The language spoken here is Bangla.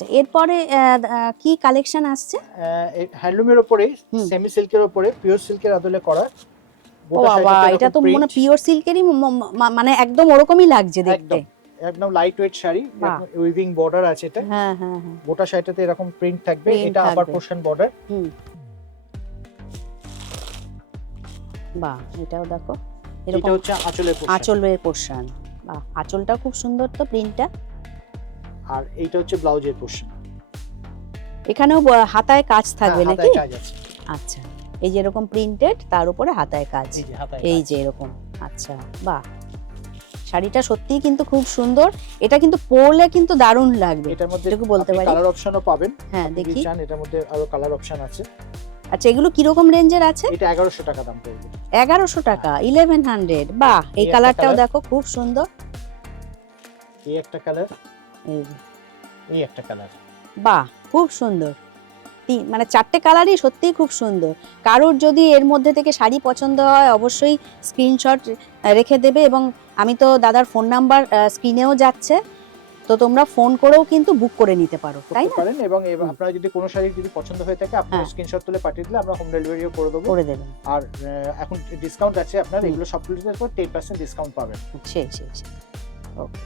আচ্ছা, এরপরে কি কালেকশন আসছে? হ্যান্ডলুমের উপরে, হুম। সেমি সিল্কের উপরে, পিওর সিল্কের আদলে করা। ও গোটা বাবা, শাড়িটাতে এটা এরকম তো মনে print, পিওর সিল্কেরই মানে একদম ওরকমই লাগছে দেখতে। একদম একদম লাইট ওয়েট শাড়ি, বাহ। উইভিং বর্ডার আছে এটা। হ্যাঁ হ্যাঁ হ্যাঁ, গোটা শাড়িটাতে এরকম প্রিন্ট থাকবে, Print এটা আপার থাকবে। Portion border. হুম। বাহ, এটাও দেখো এটা এরকম হচ্ছে আঁচলের পোর্শন, আঁচলের পোর্শন। বাহ, আঁচলটা খুব সুন্দর তো প্রিন্টটা। আর এইটা হচ্ছে ব্লাউজের পোর্শন। এখানেও হাতায় কাজ থাকবে নাকি? হাতায় কাজ আছে, আচ্ছা, এই যে এরকম প্রিন্টেড, তার উপরে হাতায় কাজ। এই যে হাতায় এই কাজ। যে এরকম। আচ্ছা, বাহ, শাড়িটা সত্যিই কিন্তু খুব সুন্দর। এটা কিন্তু পরলে কিন্তু দারুণ লাগবে, এটার মধ্যে এটুকু বলতে পারি। কালার অপশনও পাবেন। হ্যাঁ, আপনি যদি দেখি। চান এটার মধ্যে আরো কালার অপশন আছে। আচ্ছা, এগুলো কিরকম রেঞ্জের আছে? এটা 1100 টাকা দাম পড়বে। 1100 টাকা, 1100। বাহ, এই এই একটা কালারটাও colour। দেখো খুব সুন্দর। এই একটা কালার, এই যে, এই একটা কালার। বাহ, খুব সুন্দর। মানে চারটে কালারই সত্যিই খুব সুন্দর। কারোর যদি এর মধ্যে থেকে শাড়ি পছন্দ হয় অবশ্যই স্ক্রিনশট রেখে দেবে, এবং আমি তো দাদার ফোন নাম্বার স্ক্রিনেও যাচ্ছে, তো তোমরা ফোন করেও কিন্তু বুক করে নিতে পারো, তাই করতে না? পারেন, এবং হুম। আপনারা যদি কোনো শাড়ি যদি পছন্দ হয়ে থাকে আপনারা হ্যাঁ। স্ক্রিনশট তুলে পাঠিয়ে দিলে আমরা হোম ডেলিভারিও করে দেবো। করে দেবেন। আর এখন ডিসকাউন্ট আছে আপনার, হুম। এগুলো সবগুলোর উপর 10% ডিসকাউন্ট পাবেন। সেই সেই সেই। ওকে।